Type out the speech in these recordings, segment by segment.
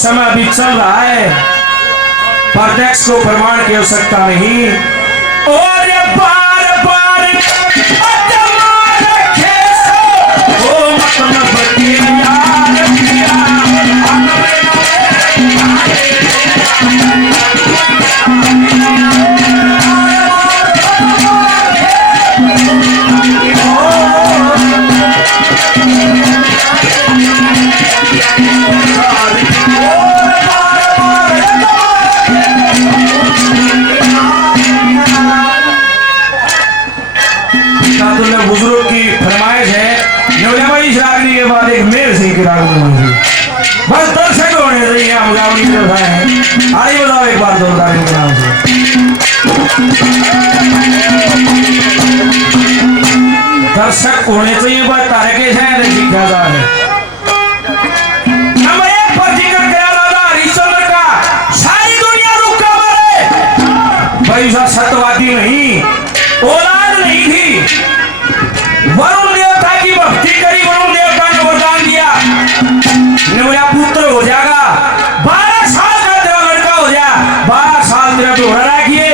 समय अभी चल रहा है, प्रत्यक्ष को प्रमाण की आवश्यकता नहीं। और बार बार बुजुर्ग की फरमाइश है, नौजवानी रागनी के बाद एक मेर सिंह की रागनी बस दर्शक होने चाहिए। हम गावनी के भाई हैं, आइए बताओ एक बार जोरदार के नाम से। दर्शक होने चाहिए बस तारे के शायद सीखा जा है। नंबर एक पर जिक्र किया राजा हरिश्चंद्र का, सारी दुनिया रुका मारे भाई सा सत्यवादी नहीं, औलाद नहीं थी, वरुण देवता की भक्ति करी, वरुण देवता ने वरदान दिया मेरा पुत्र हो जाएगा, 12 साल का तेरा लड़का हो जा, 12 साल तेरा दोहरा रखिए,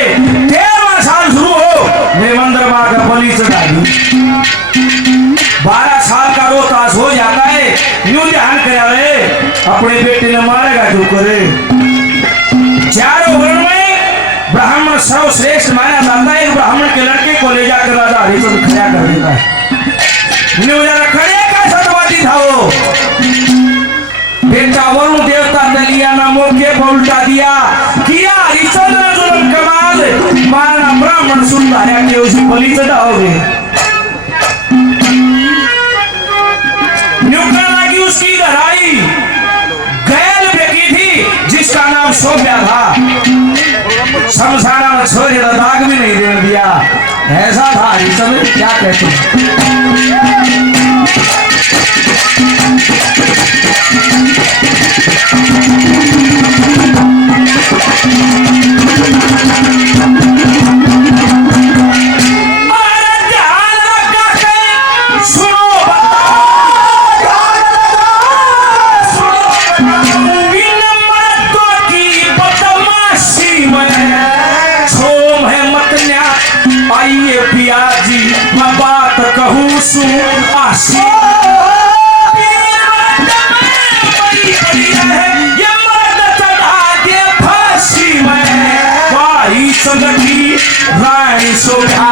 13वां साल शुरू हो मेरे मंदिर माँ का बलि चढ़ा दूं। 12 साल का रोहतास हो जाता है, यूं ध्यान करे अपने बेटे ने मारेगा जो करे। चारों वर्ण में ब्राह्मण सर्वश्रेष्ठ माना जाता है, ब्राह्मण के लड़के को ले जाकर राजा हरिश्चंद्र खड़ा कर देता है। खड़े का सत्यवादी था वो बेटा, वरुण देवता ने लिया ना मौके पर उल्टा दिया, किया हरिश्चंद्र ने जुल्म कमाल, माना ब्राह्मण सुनता है कि उसे बलि चढ़ाओगे। न्यूकन लगी उसकी लड़ाई, गैल बेटी थी जिसका नाम सोफिया था, शमशाना में छोरे का दाग भी नहीं देने दिया, ऐसा था हरिश्चंद्र। क्या कहते हैं रानी सोफिया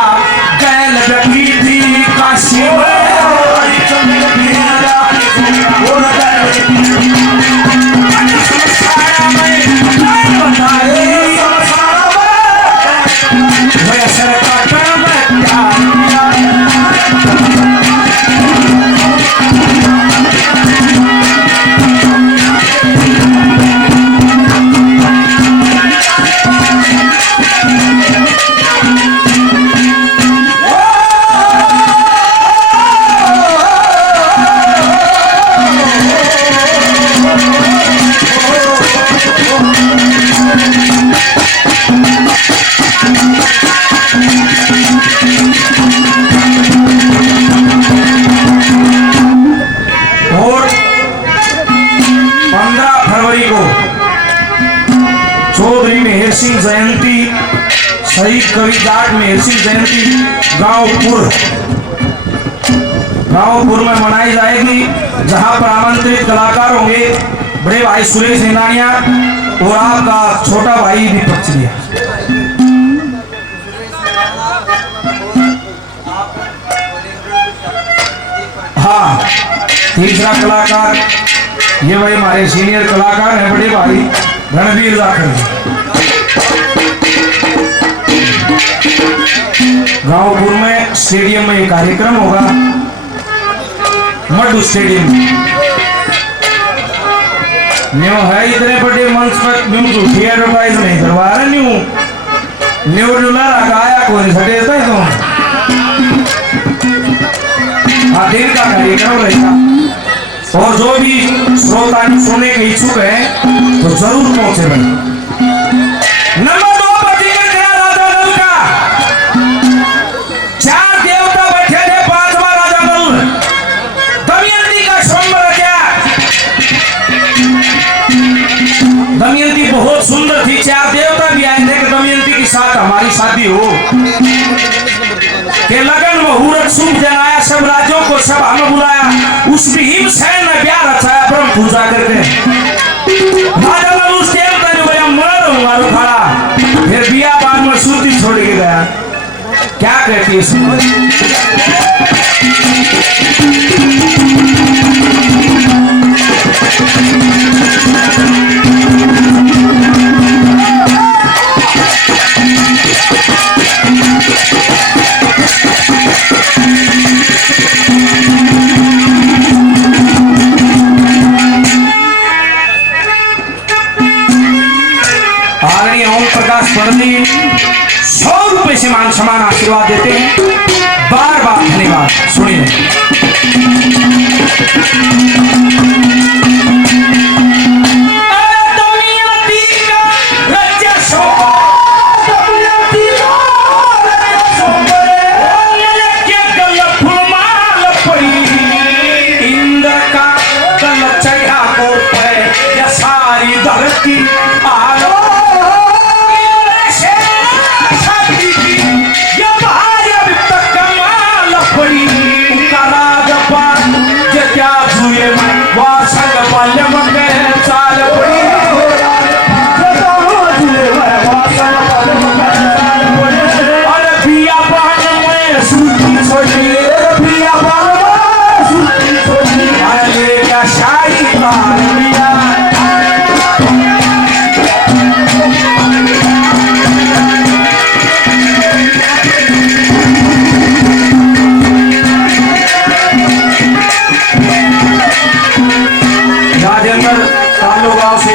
गैल बेटी थी काशी में, जयंती शहीद कवि जाट मेहर जयंती गांवपुर में मनाई जाएगी, जहां पर आमंत्रित कलाकार होंगे बड़े भाई सुरेश सेनानिया और आपका छोटा भाई दीपक चिड़िया। हाँ, तीसरा कलाकार ये भाई हमारे सीनियर कलाकार हैं बड़े भाई रणवीर जाखड़। गांवपुर में स्टेडियम में ये कार्यक्रम होगा, मड्डू स्टेडियम। न्यू है इतने बड़े मंच पर न्यू झूठी एडवर्टाइज नहीं करवा रहे, न्यू लगाया कोई सटेज था तो दिन का कार्यक्रम रहेगा और जो भी श्रोता सुनने के इच्छुक है तो जरूर पहुंचे भाई। नंबर 2 पतिकर गया राजा नल का। 4 देवता बैठे थे, 5वां राजा नल दमयंती का स्वयंवर किया। दमयंती बहुत सुंदर थी, 4 देवता भी आए थे कि दमयंती के साथ हमारी शादी हो, के लगन मुहूर्त शुभ दिन आया, सब राज्यों को सभा में बुलाया। उस भीमसेन ने ब्याह रचाया ब्रह्म पूजा करके। राजा ने उस देवता ने बोला मर मारू खड़ा, फिर बिया बाद में सूती छोड़ के गया। क्या कहती है सुन। प्रकाश 100 रुपए से मान सम्मान आशीर्वाद देते हैं, बार बार धन्यवाद। सुनिए इंद्र का गल चढ़ा को पे सारी धरती गांव से